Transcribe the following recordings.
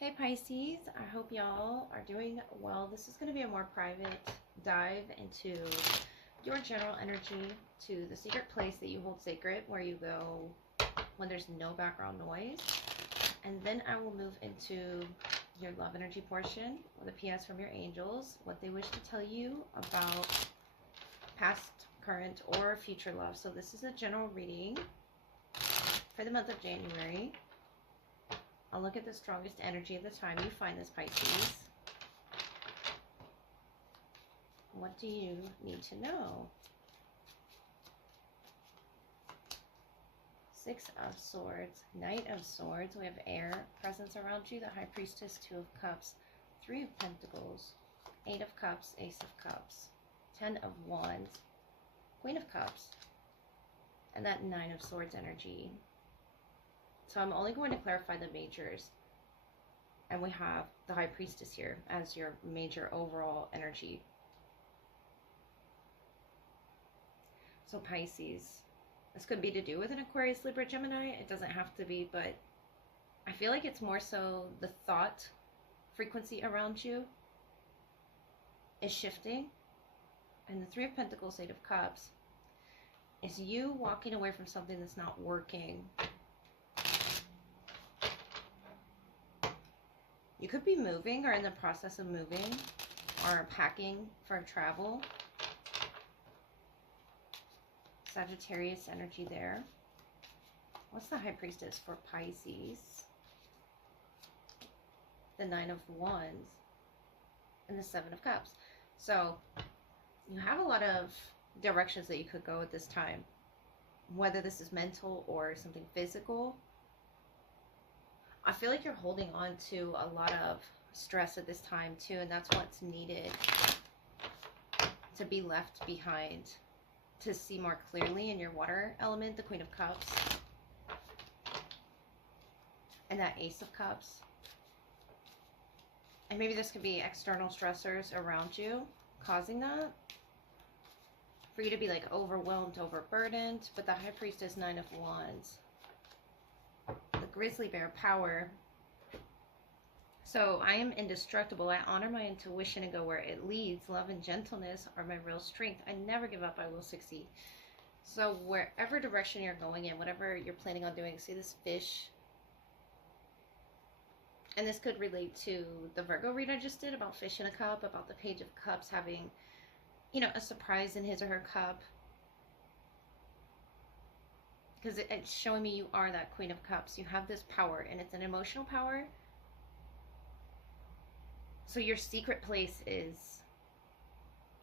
Hey Pisces, I hope y'all are doing well. This is going to be a more private dive into your general energy, to the secret place that you hold sacred, where you go when there's no background noise. And then I will move into your love energy portion with a PS from your angels, what they wish to tell you about past, current, or future love. So this is a general reading for the month of January. I'll look at the strongest energy of the time you find this, Pisces. What do you need to know? Six of Swords, Knight of Swords. We have air presence around you. The High Priestess, Two of Cups, Three of Pentacles, Eight of Cups, Ace of Cups, Ten of Wands, Queen of Cups, and that Nine of Swords energy. So I'm only going to clarify the majors. And we have the High Priestess here as your major overall energy. So Pisces, this could be to do with an Aquarius, Libra, Gemini. It doesn't have to be, but I feel like it's more so the thought frequency around you is shifting. And the Three of Pentacles, Eight of Cups is you walking away from something that's not working. You could be moving or in the process of moving or packing for travel. Sagittarius energy there. What's the High Priestess for Pisces? The Nine of Wands and the Seven of Cups. So you have a lot of directions that you could go at this time, whether this is mental or something physical. I feel like you're holding on to a lot of stress at this time too, and that's what's needed to be left behind, to see more clearly in your water element, the Queen of Cups and that Ace of Cups. And maybe this could be external stressors around you causing that, for you to be like overwhelmed, overburdened. But the High Priestess, Nine of Wands, the Grizzly Bear, power. So I am indestructible. I honor my intuition and go where it leads. Love and gentleness are my real strength. I never give up. I will succeed. So wherever direction you're going in, whatever you're planning on doing, see this fish. And this could relate to the Virgo read I just did about fish in a cup, about the Page of Cups having, you know, a surprise in his or her cup. Because it's showing me you are that Queen of Cups. You have this power, and it's an emotional power. So your secret place is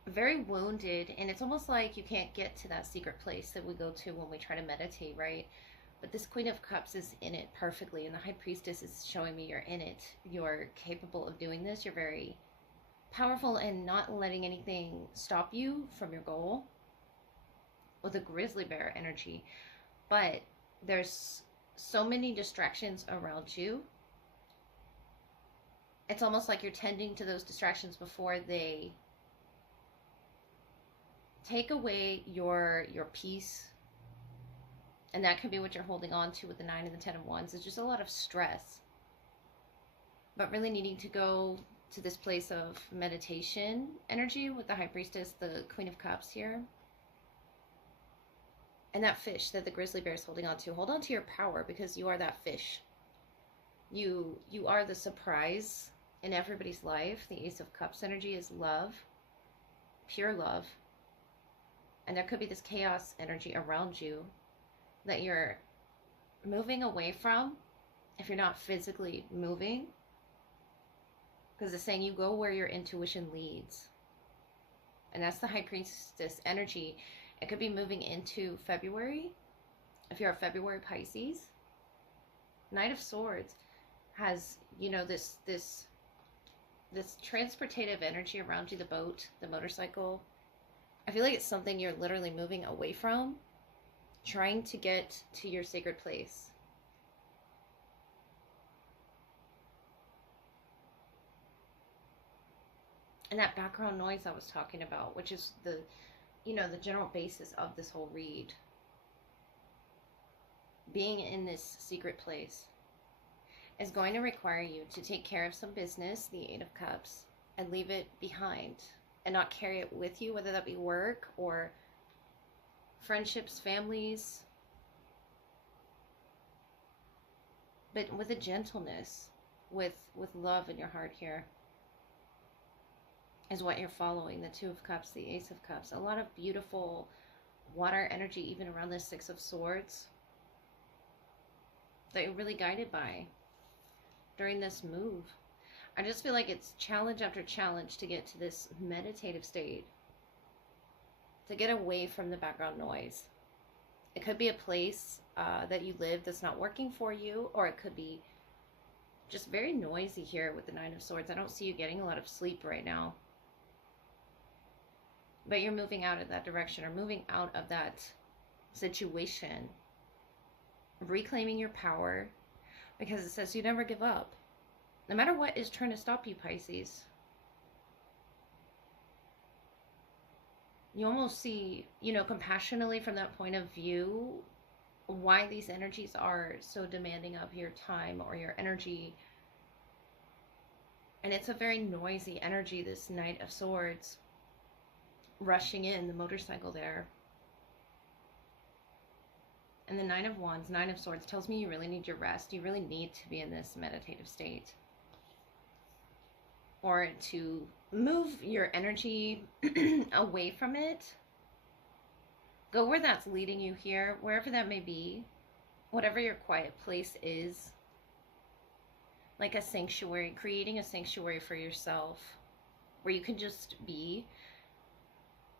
very wounded, and it's almost like you can't get to that secret place that we go to when we try to meditate, right? But this Queen of Cups is in it perfectly, and the High Priestess is showing me you're in it. You're capable of doing this. You're very powerful and not letting anything stop you from your goal, with a Grizzly Bear energy. But there's so many distractions around you. It's almost like you're tending to those distractions before they take away your peace. And that could be what you're holding on to with the Nine and the Ten of Wands. It's just a lot of stress. But really needing to go to this place of meditation energy with the High Priestess, the Queen of Cups here. And that fish that the Grizzly Bear is holding on to. Hold on to your power, because you are that fish. You are the surprise in everybody's life. The Ace of Cups energy is love, pure love. And there could be this chaos energy around you that you're moving away from if you're not physically moving. Because it's saying you go where your intuition leads. And that's the High Priestess energy. It could be moving into February, if you're a February Pisces. Knight of Swords has, you know, this transportative energy around you, the boat, the motorcycle. I feel like it's something you're literally moving away from, trying to get to your sacred place. And that background noise I was talking about, which is the, you know, the general basis of this whole read. Being in this secret place. is going to require you to take care of some business, the Eight of Cups, and leave it behind and not carry it with you, whether that be work or friendships, families, but with a gentleness, with love in your heart here is what you're following. The Two of Cups, the Ace of Cups, a lot of beautiful water energy even around the Six of Swords that you're really guided by during this move. I just feel like it's challenge after challenge to get to this meditative state, to get away from the background noise. It could be a place that you live that's not working for you, or it could be just very noisy here with the Nine of Swords. I don't see you getting a lot of sleep right now. But you're moving out of that direction, or moving out of that situation, reclaiming your power, because it says you never give up. No matter what is trying to stop you, Pisces. You almost see, you know, compassionately from that point of view, why these energies are so demanding of your time or your energy. And it's a very noisy energy, this Knight of Swords, rushing in, the motorcycle there. And the Nine of Wands, Nine of Swords, tells me you really need your rest. You really need to be in this meditative state, or to move your energy away from it. Go where that's leading you here, wherever that may be, whatever your quiet place is, like a sanctuary, creating a sanctuary for yourself where you can just be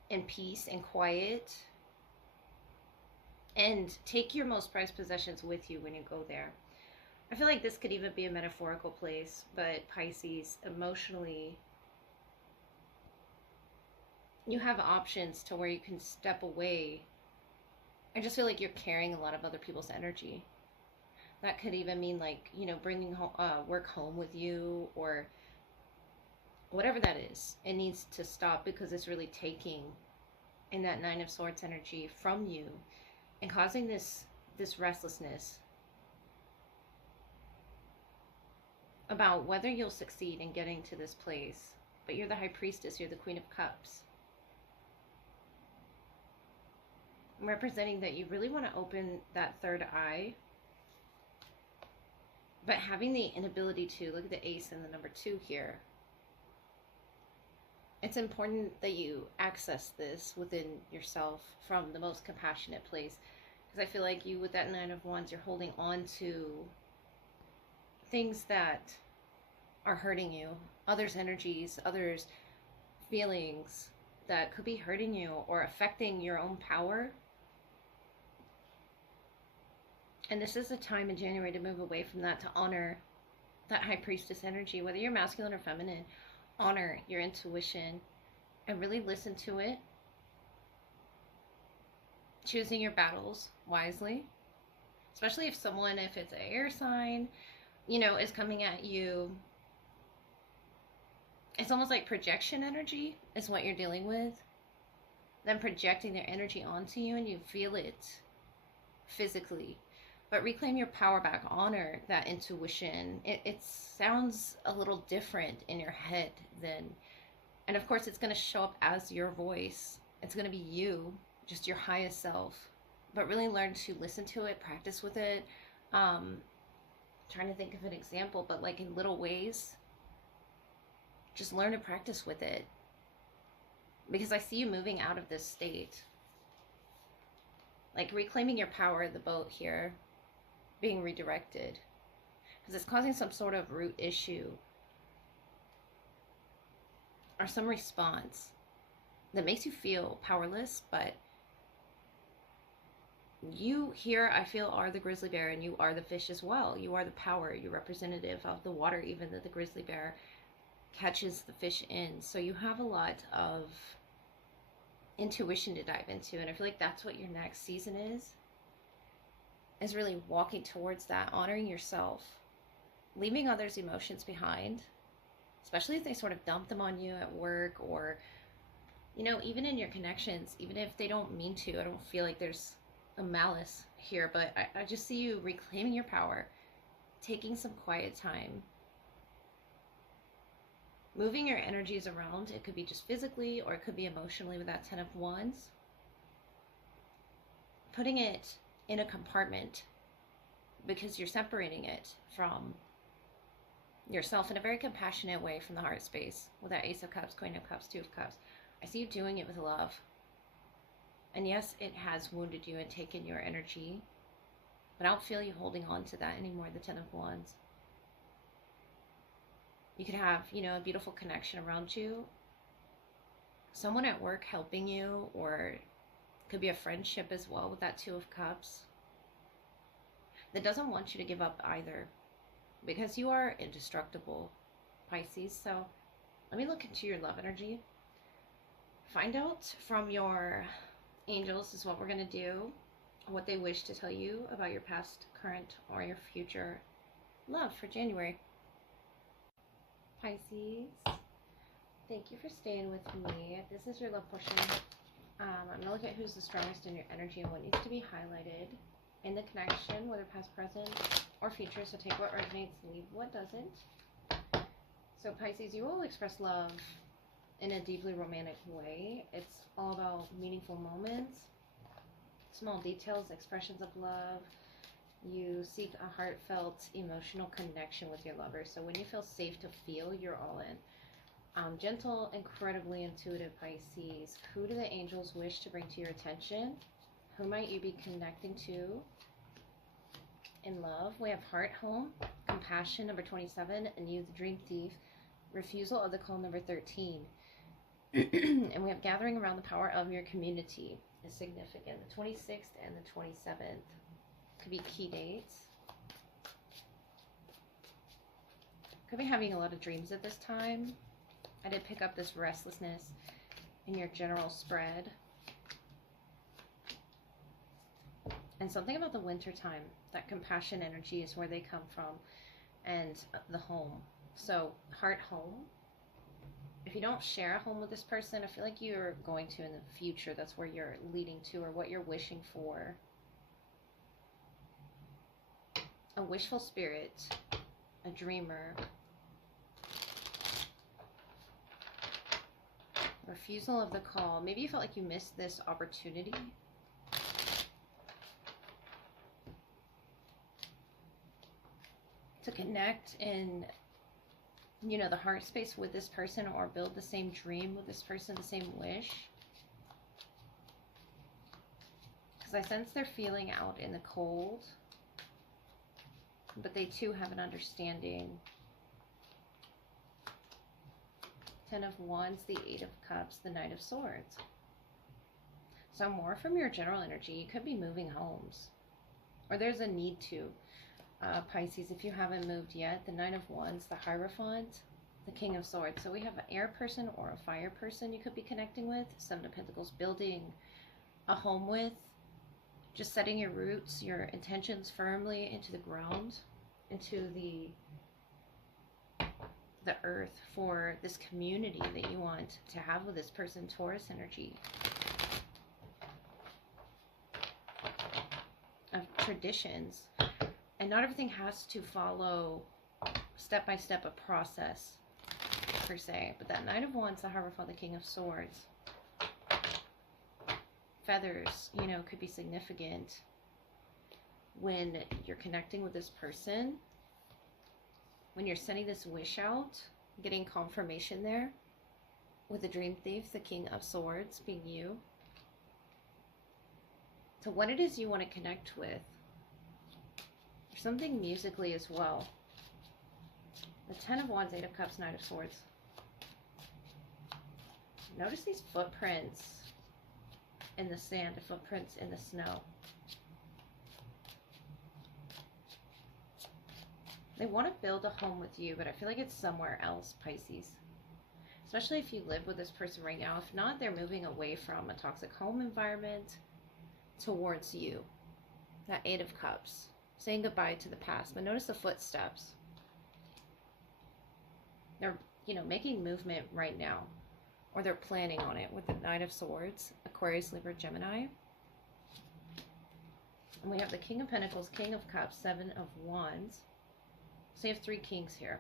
in peace and quiet, and take your most prized possessions with you when you go there. I feel like this could even be a metaphorical place, but Pisces, emotionally, you have options to where you can step away. I just feel like you're carrying a lot of other people's energy. That could even mean, like, you know, bringing work home with you, or whatever that is. It needs to stop, because it's really taking in that Nine of Swords energy from you and causing this restlessness about whether you'll succeed in getting to this place. But you're the High Priestess, you're the Queen of Cups. I'm representing that you really want to open that third eye, but having the inability to. Look at the Ace and the number 2 here. It's important that you access this within yourself from the most compassionate place, because I feel like you, with that Nine of Wands, you're holding on to things that are hurting you, others' energies, others' feelings that could be hurting you or affecting your own power. And this is a time in January to move away from that, to honor that High Priestess energy, whether you're masculine or feminine. Honor your intuition and really listen to it. Choosing your battles wisely, especially if someone, if it's an air sign, you know, is coming at you. It's almost like projection energy is what you're dealing with. Them projecting their energy onto you, and you feel it physically. But reclaim your power back. Honor that intuition. It sounds a little different in your head than, and of course it's going to show up as your voice. It's going to be you, just your highest self. But really learn to listen to it, practice with it. Trying to think of an example, but like in little ways. Just learn to practice with it. Because I see you moving out of this state. Like reclaiming your power, the boat here, being redirected, because it's causing some sort of root issue or some response that makes you feel powerless. But you here, I feel, are the grizzly bear, and you are the fish as well. You are the power. You're representative of the water, even that the grizzly bear catches the fish in. So you have a lot of intuition to dive into, and I feel like that's what your next season is really walking towards that, honoring yourself, leaving others' emotions behind, especially if they sort of dump them on you at work, or, you know, even in your connections, even if they don't mean to. I don't feel like there's a malice here, but I just see you reclaiming your power, taking some quiet time, moving your energies around. It could be just physically or it could be emotionally with that 10 of Wands. Putting it in a compartment because you're separating it from yourself in a very compassionate way from the heart space with that Ace of Cups, Queen of Cups, Two of Cups. I see you doing it with love. And yes, it has wounded you and taken your energy, but I don't feel you holding on to that anymore, the 10 of Wands. You could have, a beautiful connection around you. Someone at work helping you, or it could be a friendship as well with that Two of Cups that doesn't want you to give up either, because you are indestructible, Pisces. So let me look into your love energy. Find out from your angels is what we're going to do, what they wish to tell you about your past, current, or your future love for January. Pisces, thank you for staying with me. This is your love portion. I'm going to look at who's the strongest in your energy and what needs to be highlighted in the connection, whether past, present, or future. So take what resonates, leave what doesn't. So Pisces, you will express love in a deeply romantic way. It's all about meaningful moments, small details, expressions of love. You seek a heartfelt emotional connection with your lover. So when you feel safe to feel, you're all in. Gentle, incredibly intuitive Pisces. Who do the angels wish to bring to your attention? Who might you be connecting to in love? We have heart, home, compassion, number 27, and you, the dream thief. Refusal of the call, number 13. And we have gathering around the power of your community is significant. The 26th and the 27th could be key dates. Could be having a lot of dreams at this time. I did pick up this restlessness in your general spread. And something about the winter time, that compassion energy is where they come from, and the home. So heart, home. If you don't share a home with this person, I feel like you're going to in the future. That's where you're leading to, or what you're wishing for. A wishful spirit, a dreamer. Refusal of the call. Maybe you felt like you missed this opportunity. To connect in, the heart space with this person, or build the same dream with this person, the same wish. Because I sense they're feeling out in the cold, but they too have an understanding. 10 of Wands, the 8 of Cups, the Knight of Swords. So more from your general energy, you could be moving homes, or there's a need to. Pisces, if you haven't moved yet, the Nine of Wands, the Hierophant, the King of Swords. So we have an air person or a fire person you could be connecting with. Seven of Pentacles, building a home with, just setting your roots, your intentions firmly into the ground, into the earth for this community that you want to have with this person. Taurus energy of traditions. And not everything has to follow step by step a process per se. But that Knight of Wands, the Hierophant, the King of Swords. Feathers, could be significant when you're connecting with this person. When you're sending this wish out, getting confirmation there. With the Dream Thief, the King of Swords being you. So what it is you want to connect with. Something musically as well. The 10 of Wands, 8 of Cups, Knight of Swords. Notice these footprints in the sand, the footprints in the snow. They want to build a home with you, but I feel like it's somewhere else, Pisces. Especially if you live with this person right now. If not, they're moving away from a toxic home environment towards you. That 8 of Cups. Saying goodbye to the past. But notice the footsteps. They're, making movement right now. Or they're planning on it with the Knight of Swords. Aquarius, Libra, Gemini. And we have the King of Pentacles, King of Cups, 7 of Wands. So you have three kings here.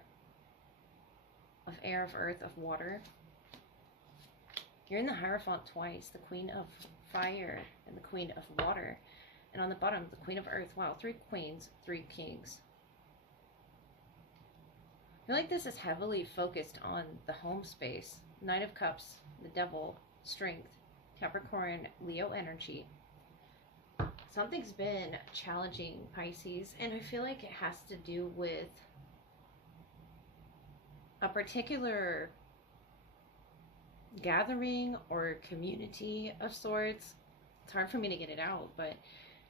Of air, of earth, of water. You're in the Hierophant twice. The Queen of Fire and the Queen of Water. And on the bottom, the Queen of Earth. Wow, three queens, three kings. I feel like this is heavily focused on the home space. Knight of Cups, the Devil, Strength, Capricorn, Leo energy. Something's been challenging, Pisces, and I feel like it has to do with a particular gathering or community of sorts. It's hard for me to get it out, but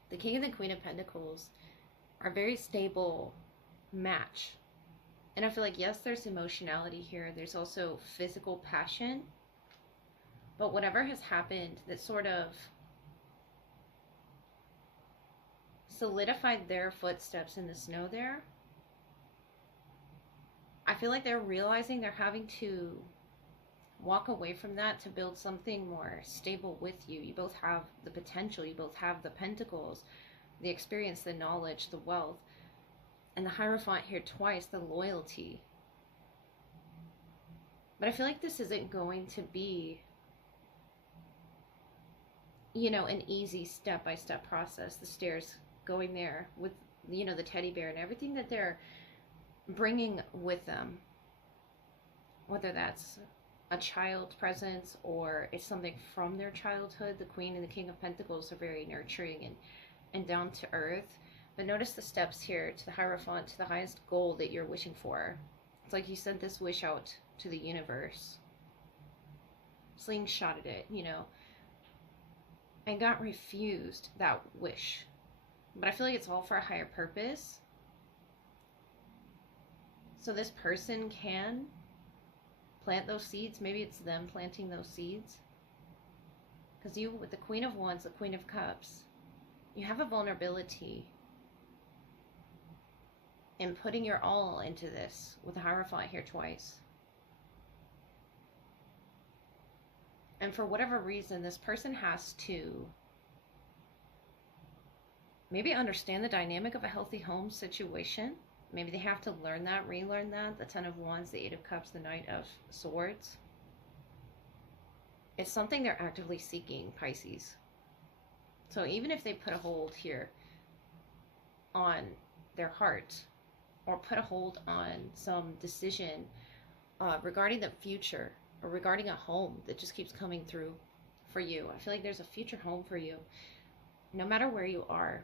the King and the Queen of Pentacles are a very stable match. And I feel like, yes, there's emotionality here. There's also physical passion. But whatever has happened that sort of solidified their footsteps in the snow there, I feel like they're realizing they're having to walk away from that to build something more stable with you. You both have the potential. You both have the pentacles, the experience, the knowledge, the wealth. And the Hierophant here twice, the loyalty. But I feel like this isn't going to be, you know, an easy step-by-step process. The stairs going there with, you know, the teddy bear and everything that they're bringing with them. Whether that's a child presence or it's something from their childhood. The Queen and the King of Pentacles are very nurturing and down to earth. But notice the steps here to the Hierophant, to the highest goal that you're wishing for. It's like you sent this wish out to the universe. Slingshotted it, you know, and got refused that wish. But I feel like it's all for a higher purpose. So this person can plant those seeds. Maybe it's them planting those seeds. Because you, with the Queen of Wands, the Queen of Cups, you have a vulnerability in putting your all into this with the Hierophant here twice. And for whatever reason, this person has to maybe understand the dynamic of a healthy home situation. Maybe they have to learn that, relearn that. The Ten of Wands, the Eight of Cups, the Knight of Swords. It's something they're actively seeking, Pisces. So even if they put a hold here on their heart, or put a hold on some decision regarding the future, or regarding a home that just keeps coming through for you. I feel like there's a future home for you. No matter where you are,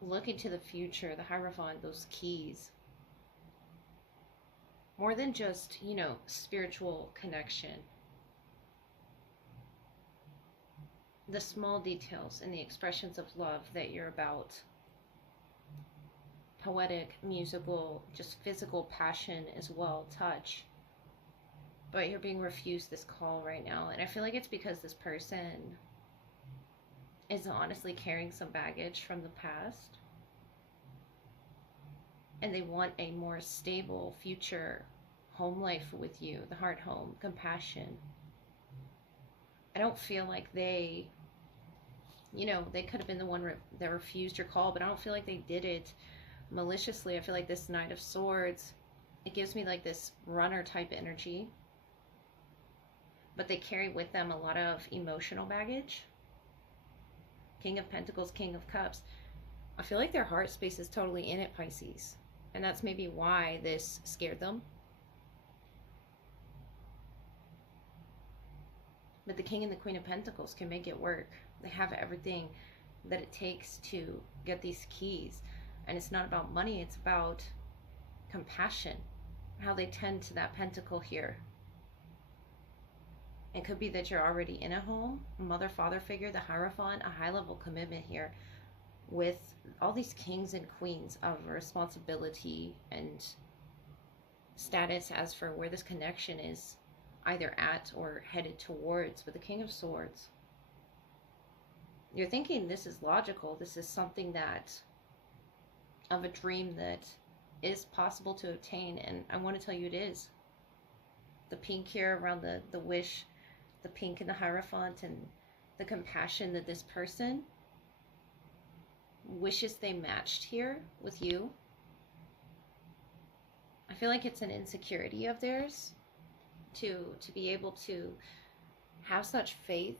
look into the future, the Hierophant, those keys. More than just, you know, spiritual connection. The small details and the expressions of love that you're about. Poetic, musical, just physical passion as well, touch. But you're being refused this call right now. And I feel like it's because this person is honestly carrying some baggage from the past. And they want a more stable future home life with you. The heart home, compassion. I don't feel like they, you know, they could have been the one that refused your call, but I don't feel like they did it maliciously. I feel like this Knight of Swords, it gives me like this runner type energy. But they carry with them a lot of emotional baggage. King of Pentacles, King of Cups. I feel like their heart space is totally in it, Pisces. And that's maybe why this scared them. But the King and the Queen of Pentacles can make it work. They have everything that it takes to get these keys. And it's not about money, it's about compassion. How they tend to that pentacle here. It could be that you're already in a home, a mother, father figure, the Hierophant, a high level commitment here with all these kings and queens of responsibility and status as for where this connection is either at or headed towards. With the King of Swords, you're thinking this is logical, this is something that, of a dream that is possible to obtain, and I want to tell you it is. The pink here around the wish, the pink in the Hierophant, and the compassion that this person wishes they matched here with you. I feel like it's an insecurity of theirs to be able to have such faith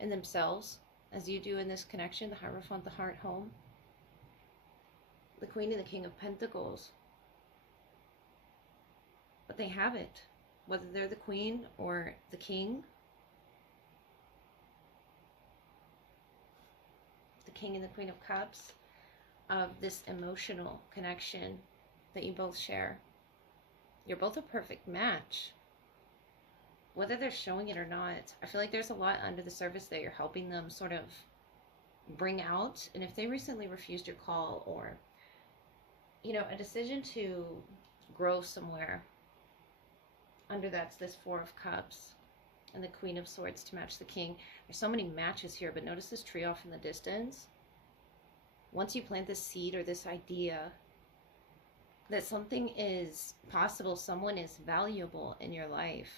in themselves as you do in this connection, the Hierophant, the heart home, the Queen and the King of Pentacles. But they have it, whether they're the Queen or the King. The King and the Queen of Cups, of this emotional connection that you both share. You're both a perfect match. Whether they're showing it or not, I feel like there's a lot under the surface that you're helping them sort of bring out. And if they recently refused your call, or, you know, a decision to grow somewhere, under that's this Four of Cups and the Queen of Swords to match the King. There's so many matches here, but notice this tree off in the distance. Once you plant this seed or this idea that something is possible, someone is valuable in your life,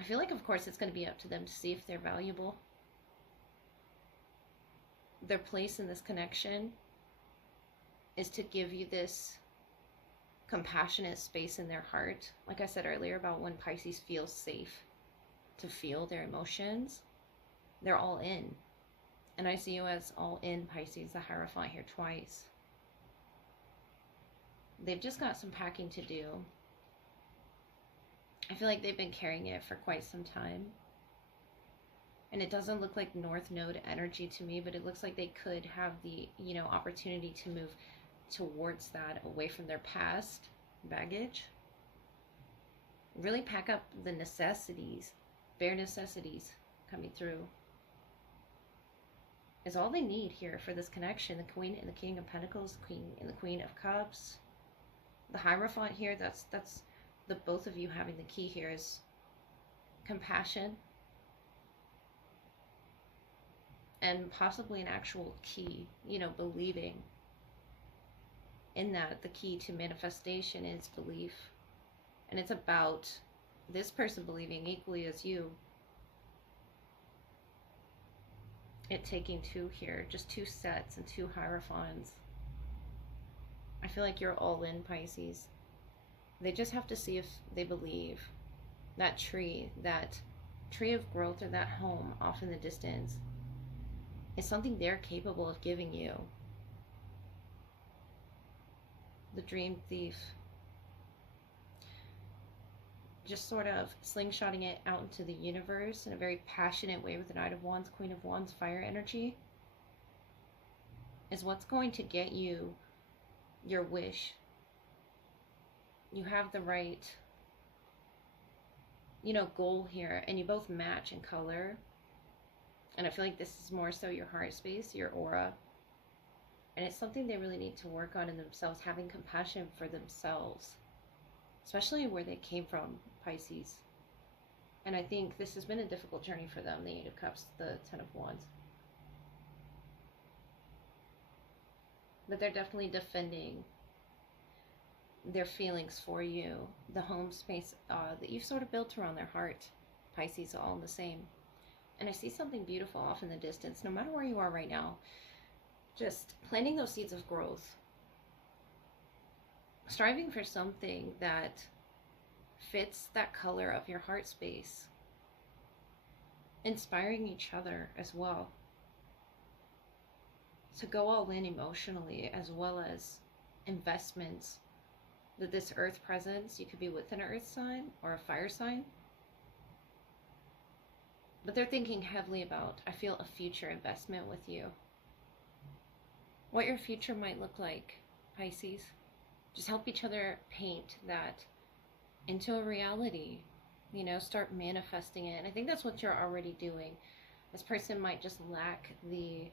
I feel like, of course, it's going to be up to them to see if they're valuable. Their place in this connection is to give you this compassionate space in their heart. Like I said earlier about when Pisces feels safe to feel their emotions, they're all in. And I see you as all in, Pisces, the Hierophant here twice. They've just got some packing to do. I feel like they've been carrying it for quite some time. And it doesn't look like North Node energy to me, but it looks like they could have the, you know, opportunity to move towards that, away from their past baggage. Really pack up the necessities, bare necessities coming through. Is all they need here for this connection. The Queen and the King of Pentacles, the Queen and the Queen of Cups. The Hierophant here, that's the both of you having the key here is compassion. And possibly an actual key, you know, believing in that. The key to manifestation is belief. And it's about this person believing equally as you. It taking two here, just two sets and two Hierophants. I feel like you're all in, Pisces. They just have to see if they believe. That tree of growth, or that home off in the distance, is something they're capable of giving you. The Dream Thief. Just sort of slingshotting it out into the universe in a very passionate way with the Knight of Wands, Queen of Wands, fire energy, is what's going to get you your wish. You have the right, you know, goal here, and you both match in color. And I feel like this is more so your heart space, your aura. And it's something they really need to work on in themselves, having compassion for themselves, especially where they came from, Pisces. And I think this has been a difficult journey for them, the Eight of Cups, the Ten of Wands. But they're definitely defending their feelings for you, the home space that you've sort of built around their heart. Pisces are all the same. And I see something beautiful off in the distance, no matter where you are right now. Just planting those seeds of growth. Striving for something that fits that color of your heart space. Inspiring each other as well. To go all in emotionally, as well as investments. That this earth presence, you could be with an earth sign or a fire sign. But they're thinking heavily about, I feel, a future investment with you. What your future might look like, Pisces. Just help each other paint that into a reality. You know, start manifesting it. And I think that's what you're already doing. This person might just lack the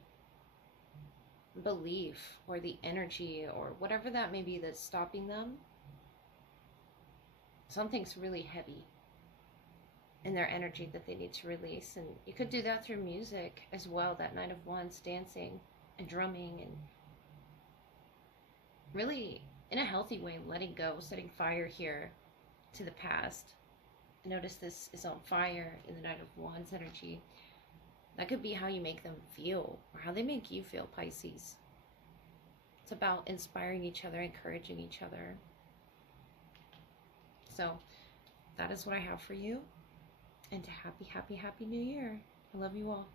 belief or the energy or whatever that may be that's stopping them. Something's really heavy in their energy that they need to release. And you could do that through music as well. That Knight of Wands, dancing and drumming, and really in a healthy way letting go, setting fire here to the past. Notice this is on fire in the Knight of Wands energy. That could be how you make them feel, or how they make you feel, Pisces. It's about inspiring each other, encouraging each other. So that is what I have for you. And happy, happy, happy New Year. I love you all.